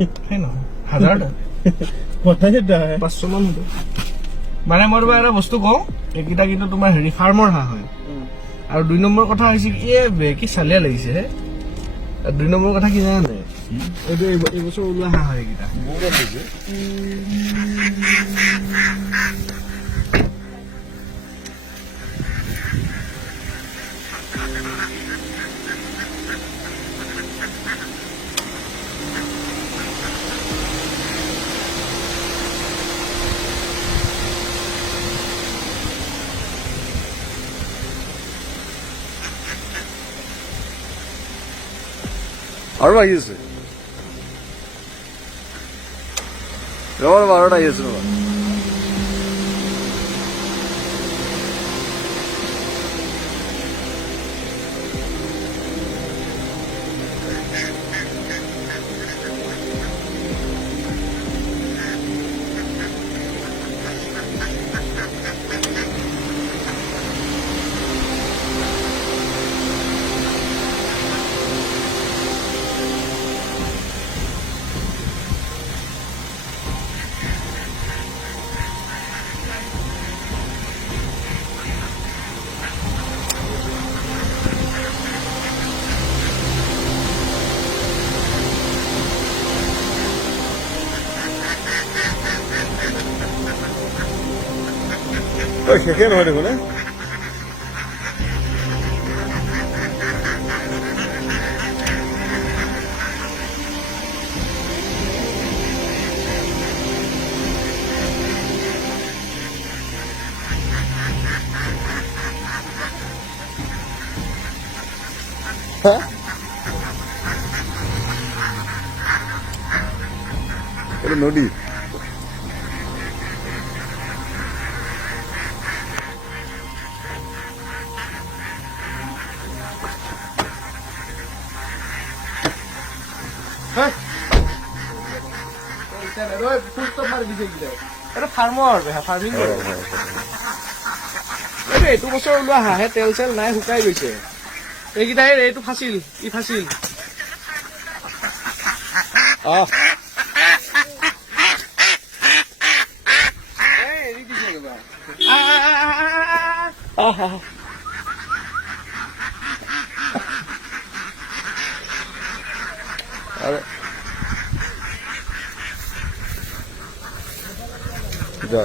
সেই নহয় 1000 500 মান হ'ব মানে মই তোমাক এটা বস্তু কওঁ এইকেইটা কিন্তু তোমাৰ হেৰি ফাৰ্মৰ হাঁহ হয় আৰু 2 নম্বৰ কথা হৈছে কি চালিয়া লাগিছে 2 নম্বৰ কথা কি জানা নাই এইটো এইবছৰ ওলোৱা হাঁহ হয় এইকেইটা আৰু আহি আছে ৰবা আৰু আহি আছে ৰবা শেষে নহয় দেখোন নদী এইটো বছৰ ওলোৱা হাঁহে তেল চেল নাই শুকাই গৈছে এইকেইটাই এইটো ফাঁচিল যা